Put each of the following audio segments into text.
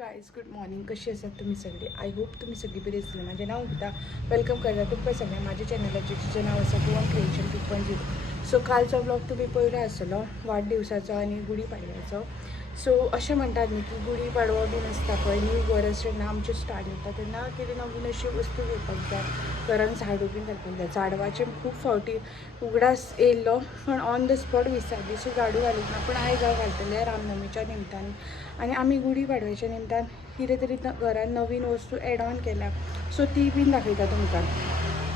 Guys good morning. कशी आसात तुम्ही सगळी? आय होप तुम्ही सगळी बरी आसली. माझे नाव गीता. वेलकम करता तुमकां सगळ्यांक माझ्या चॅनलाचेर, जिचें नाव आसा गोवन क्रिएशन 2.0. सो कालचो ब्लॉग तुम्ही पळयलो आसतलो वाडदिवसाचो आनी गुढीपाडव्याचो. सो अशें म्हणटात न्ही की गुढीपाडवो बीन आसता पळय, न्यू वर्स जेन्ना आमचें स्टार्ट जाता तेन्ना कितें नवीन अशी वस्तू घेवपाक जाय, घरान झाडू बीन घालपाक जाय. झाडवाचें खूब फावटी उगडास येयल्लो पण ऑन द स्पॉट विसरली, सो झाडू घालूंक ना. पूण आयज हांव घालतलें रामनवमीच्या निमतान आनी आमी गुढीपाडव्याच्या निमतान कितें तरी घरान नवीन वस्तू एड ऑन केल्या, सो ती बीन दाखयता तुमकां.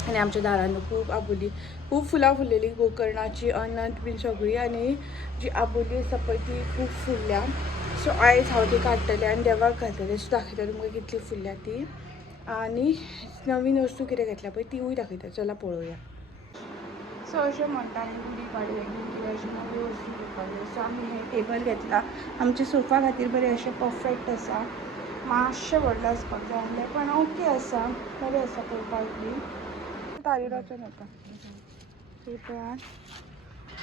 आनी आमच्या दारान खूब आबोली, खूब फुलां फुल्लेली, गोकर्णाची, अनंत बीन सगळी, आनी जी आबोली आसा पळय ती खूब फुल्ल्या. सो आयज हांव ती काडटलें आनी देवाक घालतलें, सो दाखयता तुमकां कितली फुल्ल्या ती. आनी नवीन वस्तू कितें घेतल्या पळय तिवूय दाखयता, चला पळोवया. सो अशें म्हणटाली गुढीपाडव्याक कितें अशें नवी वस्तू घेवपाक जाय. सो आमी हें टेबल घेतला. आमच्या सोफा खातीर बरें अशें परफेक्ट आसा. मातशें व्हडलें आसपाक जाय आसलें पण ओके आसा, बरें आसा पळोवपाक बी. तारीर वचून येता ही पळयात,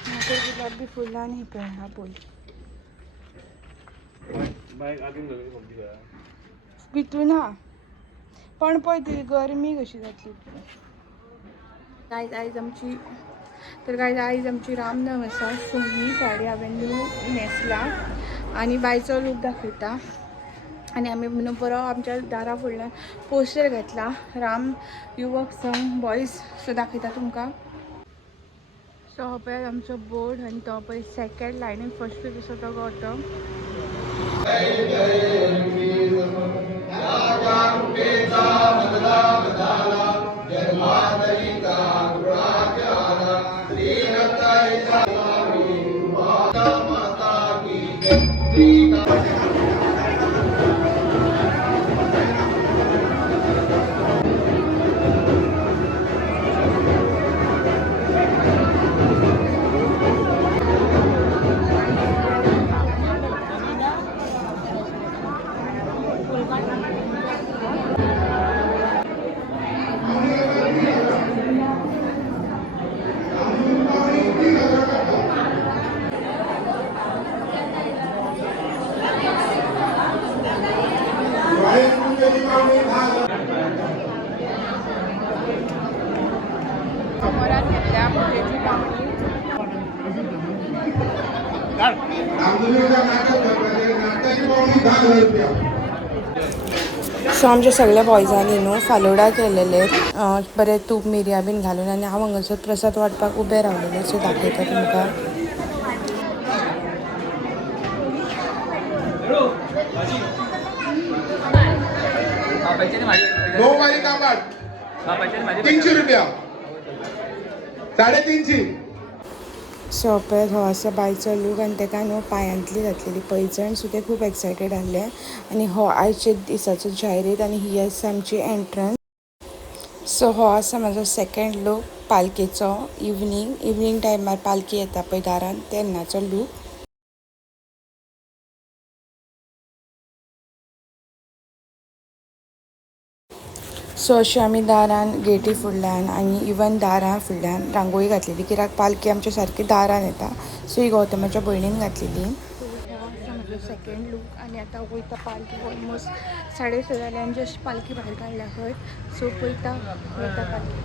म्हाका गुलाबी फुलां आनी ही पळय हा पळय भितून हा पण पळय ती गरमी कशी जातली. आयज आमची रामनवमी आसा, सो ही साडी हांवें न्यू न्हेसला आनी बायचो लूक दाखयता. आनी आमी बरो आमच्या दारा फुडल्यान पोस्टर घेतला, राम युवक संघ बॉयज, सो दाखयता तुमकां. सो हो पळय आमचो बोर्ड आनी तो पळय सेकेंड लायनीन फर्स्ट पेज आसा तो गौतम. सो आमच्या सगळ्या बॉयजांनी न्हू फालोडा केलेले, बरें तूप मिरया बीन घालून, आनी हांव हांगासर प्रसाद वाटपाक उबें रावलेलें, सो दाखयता तुमकां. सो पळय हो आसा बायचो लूक, आनी ताका न्हू पांयांतली घातलेली पैजण, सो ते खूब एक्सायटेड आहले. आनी हो आयच्या दिसाचो जायरात, आनी ही आसा आमची एंट्रन्स. सो हो आसा म्हाजो सेकेंड लूक पालकेचो. इवनिंग टायमार पालकी येता पळय दारान, तेन्नाचो लूक. सो अशी आमी दारान गेटी फुडल्यान आनी इवन दारां फुडल्यान रांगोळी घातलेली, कित्याक पालकी आमच्या सारकी दारान येता, सो ही गौतमाच्या भयणीन घातलेली. म्हजो सेकेंड लूक. आनी आतां वयता पालकी, ऑलमोस्ट 6:30 जाले आनी जस्ट पालकी भायर काडल्या खंय, सो वयता पालकी.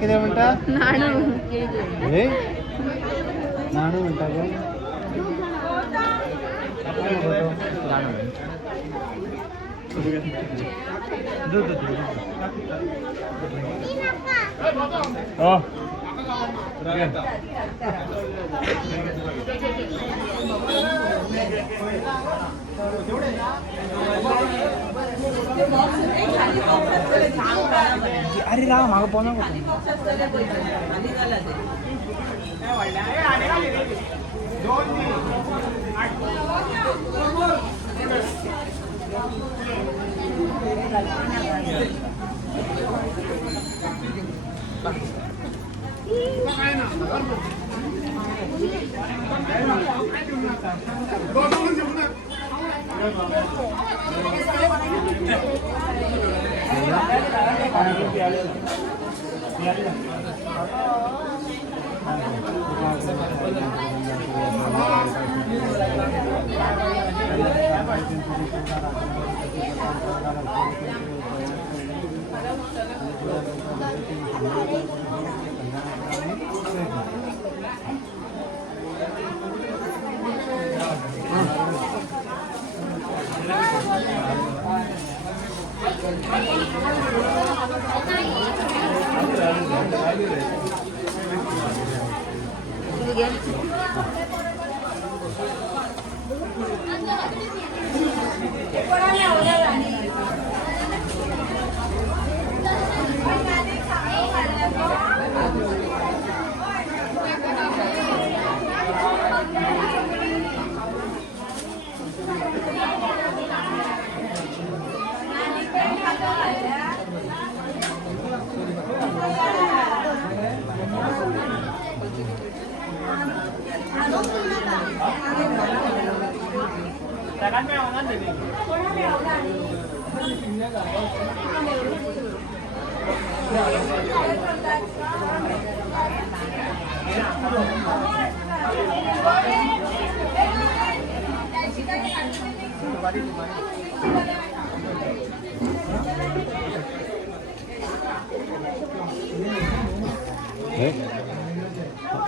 किती म्हणता नाणू नाणू म्हणता अरे राव मागं पोना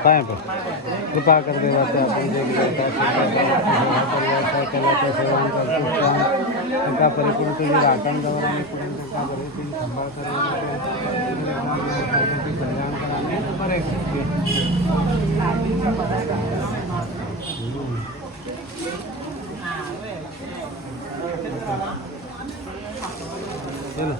काय कृपा कर देवाचे आपण जे एका परिपूर्ण तुझी राखण जवळ आणि पुढे सांभाळ चलो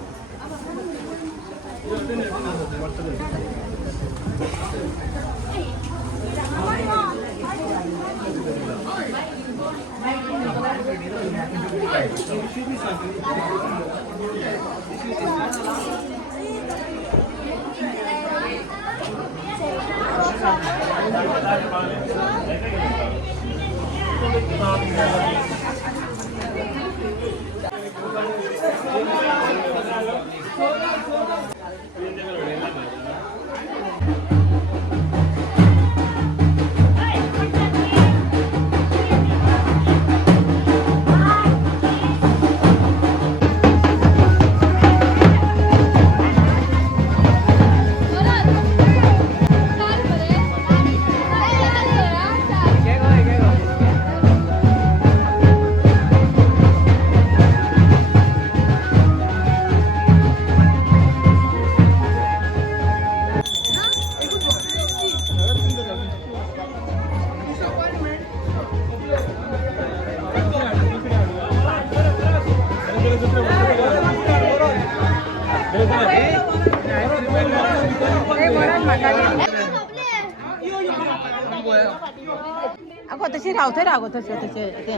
aku गो तशी रावथंय राव गो तशें तशें तें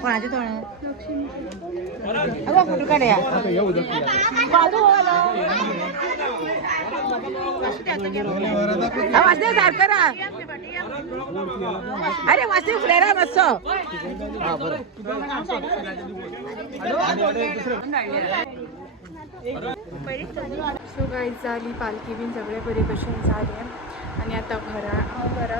कोणाचें तोंड अगो फोटो काडया वासदेव सारको रा अरे वासदेव फुडें रा मातसो सो गाईज झाली पालखी बीन सगळे बरे भशेन जाले आणि आता घरा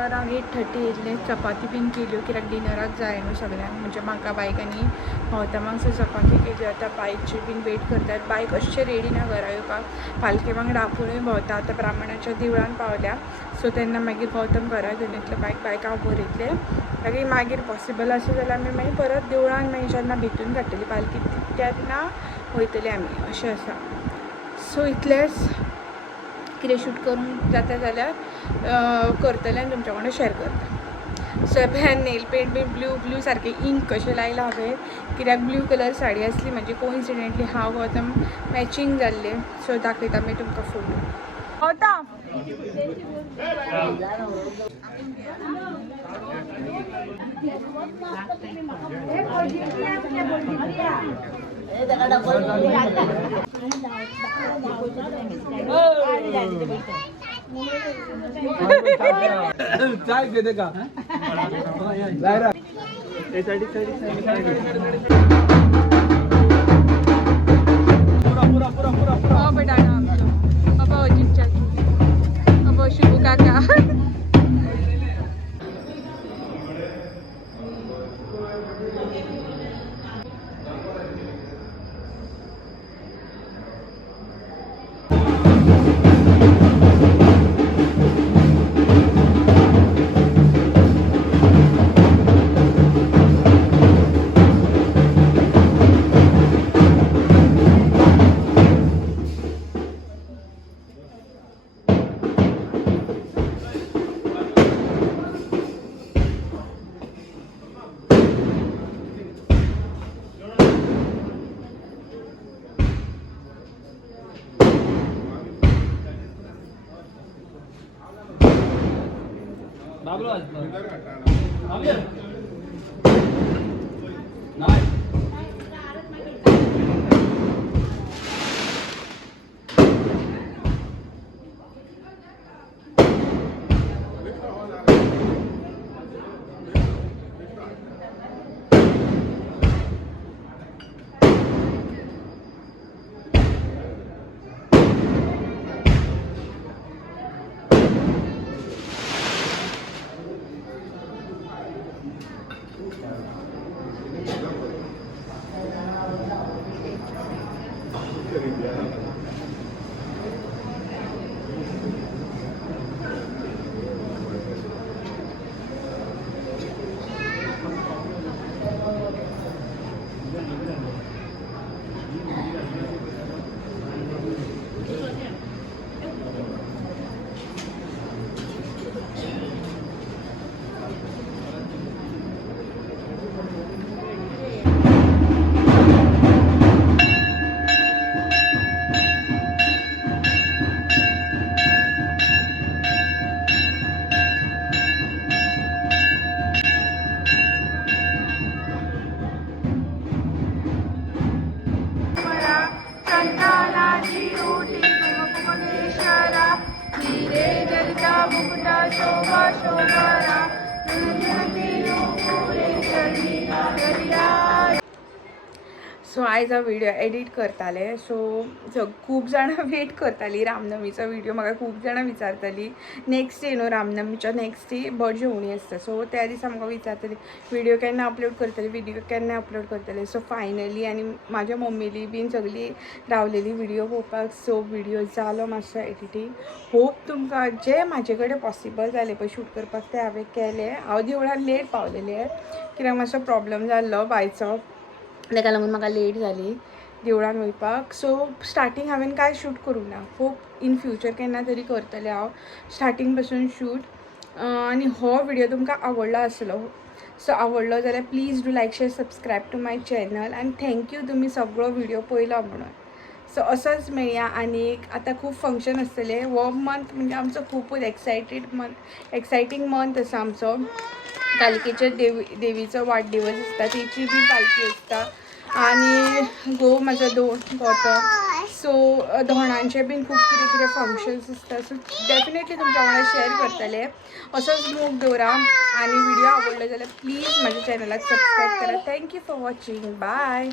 अरावंड 8:30 येयले चपाती बीन केल्यो कित्याक डिनराक जाय न्हू सगळ्यांक म्हणजे म्हाका बायकांनी भोंवता मागसो चपाती केल्यो आतां बायकची बीन वेट करतात बायक अशें रेडी ना घरा येवपाक पालखे वांगडा आपुणूय भोंवता आतां ब्राह्मणाच्या देवळान पावल्या सो तेन्ना मागीर भोंवता घरा घेवन येतले बायक हांव बरयतले मागीर मागीर पॉसिबल अशें जाल्यार आमी मागीर परत देवळान मागीर जेन्ना भितून काडटली पालखी तेन्ना वयतली आमी अशें आसा सो इतलेंच कितें शूट करूंक जाता जाल्यार करतलें आनी तुमच्या वांगडा शेअर करता सो नेल पेंट बी ब्लू सारकें इंक कशें लायलां हांवें कित्याक ब्लू कलर साडी आसली म्हणजे कोइन्सिडेंटली हांव वता मॅचींग जाल्लें सो दाखयता मागीर तुमकां फोटो वता चाय घेते का पुरा बेटा आमचो बाबा अजितच्या बाबा शिवू काका सो आयज हांव व्हिडिओ एडिट करताले सो खूब जाणां वेट करतालीं रामनमीचो व्हिडिओ म्हाका खूब जाणां विचारतालीं नेक्स्ट डे न्हू रामनमीच्या नेक्स्ट डे भटजेवणी आसता सो त्या दिसा म्हाका विचारतालीं व्हिडिओ केन्ना अपलोड करतली व्हिडिओ केन्ना अपलोड करतले सो फायनली आनी म्हाज्या मम्मीली बीन सगळीं रावलेली व्हिडिओ पळोवपाक सो व्हिडिओ जालो मातसो एडिटींग होप तुमकां जे म्हाजे कडेन पॉसिबल जालें पळय शूट करपाक ते हांवें केलें हांव देवळान लेट पावलेलें कित्याक मातसो प्रॉब्लम जाल्लो बायचो ताका लागून म्हाका लेट जाली देवळान वयपाक सो स्टार्टींग हांवें कांय शूट करूंक ना होप इन फ्युचर केन्ना तरी करतलें हांव स्टार्टींग पासून शूट आनी हो व्हिडिओ तुमकां आवडलो आसलो सो आवडलो जाल्यार please do like share subscribe to my channel आनी थँक्यू तुमी सगळो व्हिडिओ पळयलो म्हणून सो असंच मेळया. आणि आता खूप फंक्शन आसतले. हो मंथ म्हणजे आमचो खूपच एक्सायटींग मंथ आसा आमचो. कालकेच्या देवीचो वाडदिवस आसता, तेची बी पालखी आसता. आणि घोव म्हाजो गौतम. सो धोंडांचे बीन खूब कितें कितें फंक्शन्स आसता. सो डेफिनेटली तुमच्या वांगडा शेअर करतले. असोच मोग दवरा. आणि व्हिडिओ आवडलो जाल्यार प्लीज माझ्या चॅनलाक सबस्क्राईब करा. Thank you for watching. बाय.